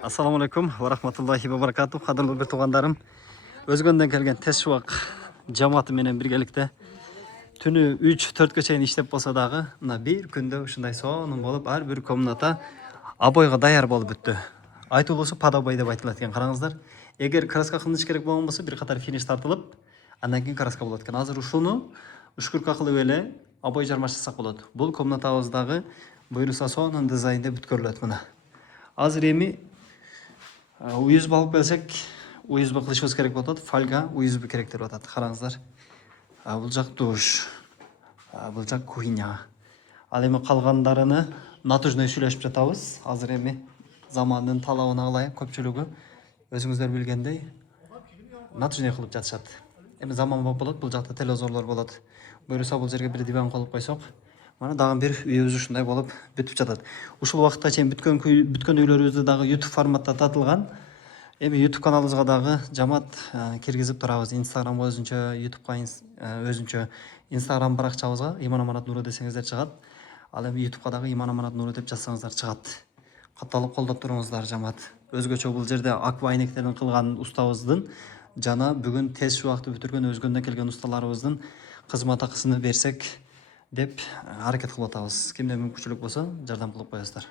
Assalamu alaikum wa rahmatullahi wa barakatuh. Qadrli bir tuğanlarım. Özgönden kelgen teşvaq cemaati menen birgelikte tünü 3-4 çeyin işlep bolsa dagı mına bir күндө ушундай сонун болуp ар бир комната абойго даяр болуп бүттү. Айтылуусу падабой деп айтылат экен. Караңыздар. Эгер краска кылыныш керек болгон болсо бир катар финиш тартылып, андан кийин краска болот экен. Азыр ушуну үшкүркө кылып эле абой жармаштырсак болот. Бул комнатабыздагы буйруса сонун дизайнде бүткөрүлөт мына. Азыр эми уюзбу алып келсек, уюзбу кылышыбыз керек болуп атат. Фольга уюзбу керек деп атат. Караңыздар. Бул жак душ. Бул жак кухня. Ал эми калгандарыны натужный сүйлөшүп жатабыз. Азыр эми замандын талабына ылайык көпчүлүгү өзүңүздөр билгендей натужный кылып жатышат. Эми заман болот, бул жакта телевизорлор болот. Буюрса бул жерге бир диван коюп койсок, mana dagы бир үйүбүз ушундай болуп бүтүп жатат. Ушул убакытта чейин бүткөн үйлөрүбүздү дагы YouTube форматта татылган. Эми YouTube каналыбызга дагы жамаат киргизип турабыз. Instagramга өзүнчө, YouTubeга өзүнчө, Instagram баракчабызга Иман Аманат Нуру десеңиздер чыгат. Ал эми YouTubeга дагы Иман Аманат Нуру деп жазсаңыздар чыгат. Катталып колдоп туруңуздар жамаат. Өзгөчө бул жерде аква айнектерин кылган устабыздын жана бүгүн тез убакытты бүтүргөн өзгөндөн келген усталарыбыздын кызмат акысын берсек деп аракет кылып атабыз. Кимде мүмкүнчүлүк болсо жардам кылып коесуздар.